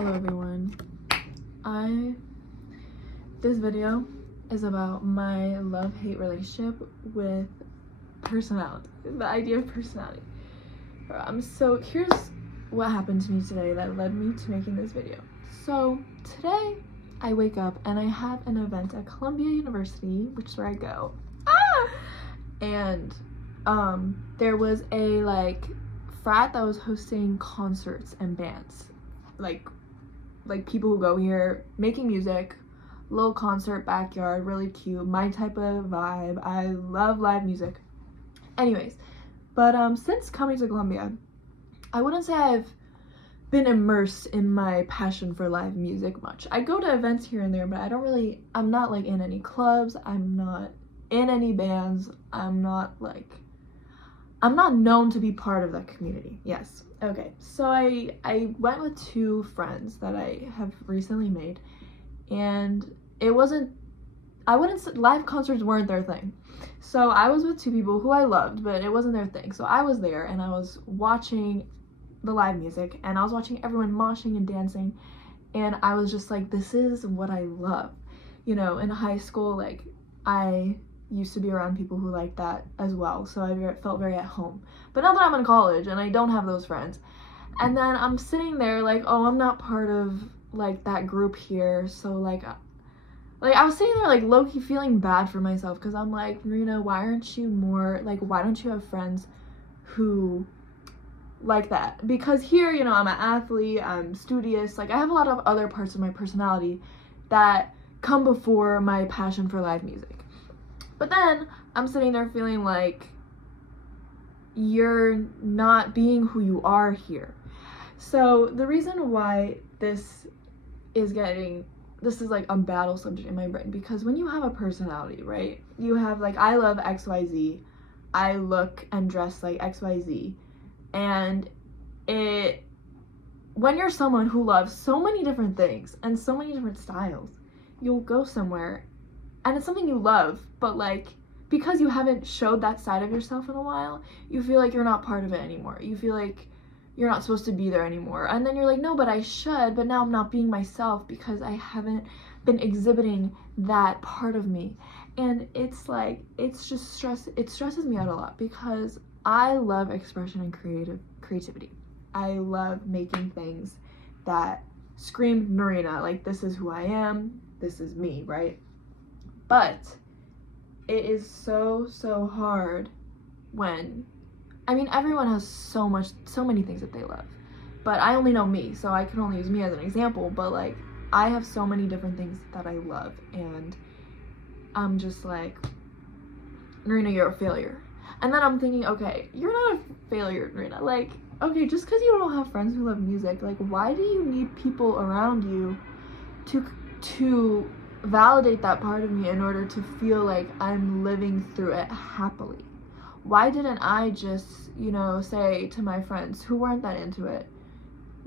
Hello everyone. This video is about my love-hate relationship with personality, the idea of personality. So here's what happened to me today that led me to making this video. So today I wake up and I have an event at Columbia University, which is where I go. And there was a frat that was hosting concerts and bands, like people who go here making music, little concert, backyard, really cute, my type of vibe. I love live music. Anyways, but since coming to Columbia, I wouldn't say I've been immersed in my passion for live music much. I go to events here and there, but I'm not like in any clubs, I'm not in any bands, I'm not known to be part of that community. Yes. Okay. So I went with two friends that I have recently made, and live concerts weren't their thing. So I was with two people who I loved, but it wasn't their thing. So I was there and I was watching the live music and I was watching everyone moshing and dancing, and I was just like, this is what I love. You know, in high school, I used to be around people who like that as well, so I felt very at home. But now that I'm in college and I don't have those friends, and then I'm sitting there like, oh, I'm not part of that group here, so I was sitting there low-key feeling bad for myself, because I'm like, Marina, why don't you have friends who like that? Because here, you know, I'm an athlete, I'm studious, I have a lot of other parts of my personality that come before my passion for live music. But then I'm sitting there feeling like you're not being who you are here. So the reason why this is a battle subject in my brain, because when you have a personality, right? You have I love XYZ, I look and dress like XYZ, and when you're someone who loves so many different things and so many different styles, you'll go somewhere and it's something you love, but because you haven't showed that side of yourself in a while, you feel like you're not part of it anymore. You feel like you're not supposed to be there anymore. And then you're like, no, but I should, but now I'm not being myself because I haven't been exhibiting that part of me. And it stresses me out a lot, because I love expression and creativity. I love making things that scream Marina, this is who I am, this is me, right? But it is so hard when, everyone has so many things that they love, but I only know me, so I can only use me as an example. But I have so many different things that I love, and I'm just like, Marina, you're a failure. And then I'm thinking, okay, you're not a failure, Marina. Okay, just because you don't have friends who love music, why do you need people around you to validate that part of me in order to feel like I'm living through it happily? Why didn't I just, say to my friends who weren't that into it,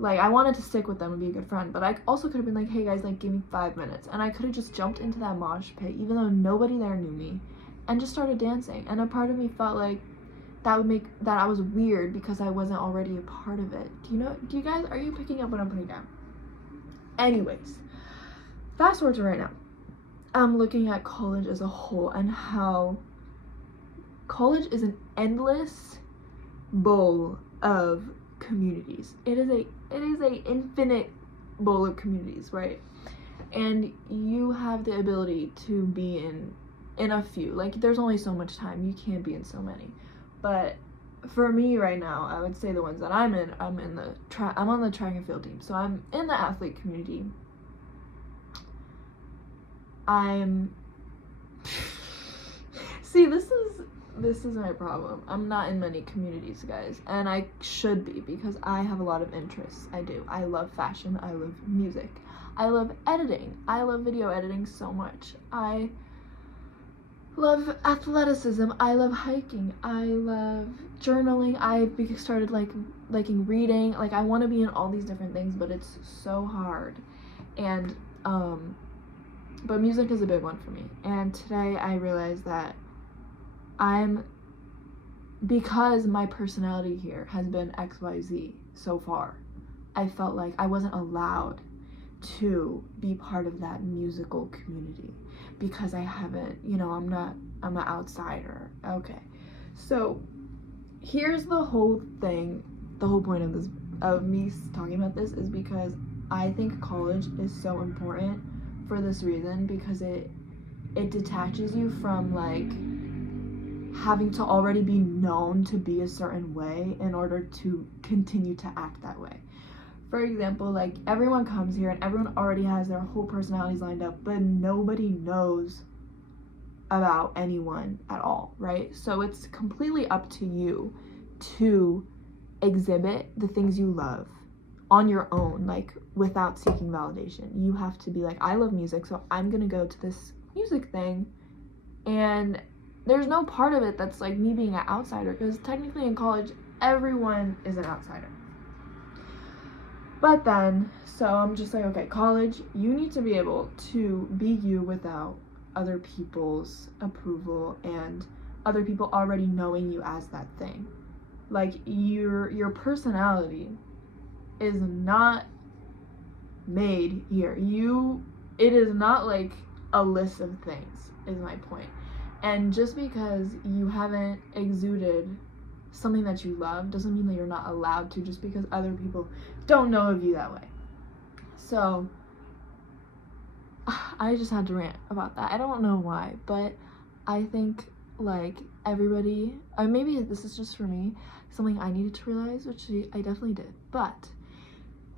I wanted to stick with them and be a good friend, but I also could have been like, hey guys, give me 5 minutes, and I could have just jumped into that mosh pit even though nobody there knew me, and just started dancing. And a part of me felt like that would make that I was weird because I wasn't already a part of it. Are you picking up what I'm putting down? Anyways, fast forward to right now. I'm looking at college as a whole and how college is an endless bowl of communities. It is a infinite bowl of communities, right? And you have the ability to be in a few. There's only so much time, you can't be in so many. But for me right now, I would say the ones that I'm on the track and field team, so I'm in the athlete community. See, this is my problem. I'm not in many communities, guys, and I should be, because I have a lot of interests. I do. I love fashion, I love music, I love editing, I love video editing so much. I love athleticism, I love hiking, I love journaling, I started liking reading. I want to be in all these different things, but it's so hard. And but music is a big one for me. And today I realized that because my personality here has been XYZ so far, I felt like I wasn't allowed to be part of that musical community because I haven't, I'm an outsider. Okay. So here's the whole thing, the whole point of me talking about this is because I think college is so important for this reason, because it detaches you from like having to already be known to be a certain way in order to continue to act that way. For example, like everyone comes here and everyone already has their whole personalities lined up, but nobody knows about anyone at all, right? So it's completely up to you to exhibit the things you love on your own, like without seeking validation. You have to be like, I love music, so I'm gonna go to this music thing, and there's no part of it that's like me being an outsider, because technically in college everyone is an outsider. But then, so I'm just like, okay, college, you need to be able to be you without other people's approval and other people already knowing you as that thing. Like your personality is not made here. It is not like a list of things, is my point. And just because you haven't exuded something that you love doesn't mean that you're not allowed to, just because other people don't know of you that way. So I just had to rant about that. I don't know why, but I think like everybody, maybe this is just for me, something I needed to realize, which I definitely did. But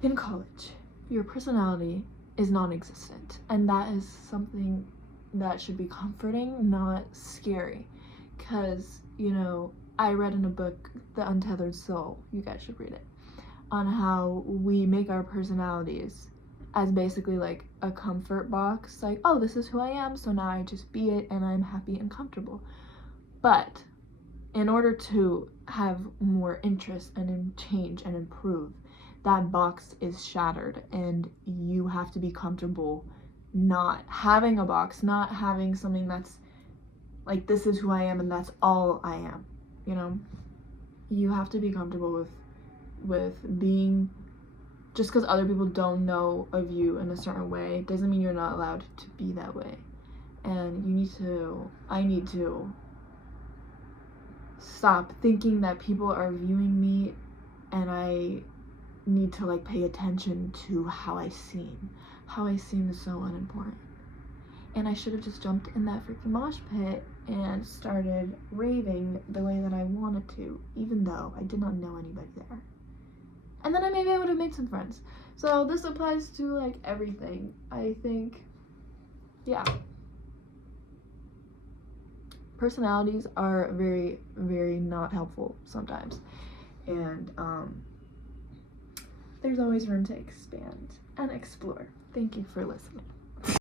in college, your personality is non-existent, and that is something that should be comforting, not scary. Because I read in a book, The Untethered Soul, you guys should read it, on how we make our personalities as basically like a comfort box, like, oh, this is who I am, so now I just be it and I'm happy and comfortable. But in order to have more interest and change and improve, that box is shattered, and you have to be comfortable not having a box, not having something that's like, this is who I am and that's all I am. You have to be comfortable with being, just because other people don't know of you in a certain way doesn't mean you're not allowed to be that way. And I need to stop thinking that people are viewing me, and I need to like pay attention to how I seem. How I seem is so unimportant. And I should have just jumped in that freaking mosh pit and started raving the way that I wanted to, even though I did not know anybody there. And then maybe I would have made some friends. So this applies to like everything. I think, yeah. Personalities are very, very not helpful sometimes. And there's always room to expand and explore. Thank you for listening.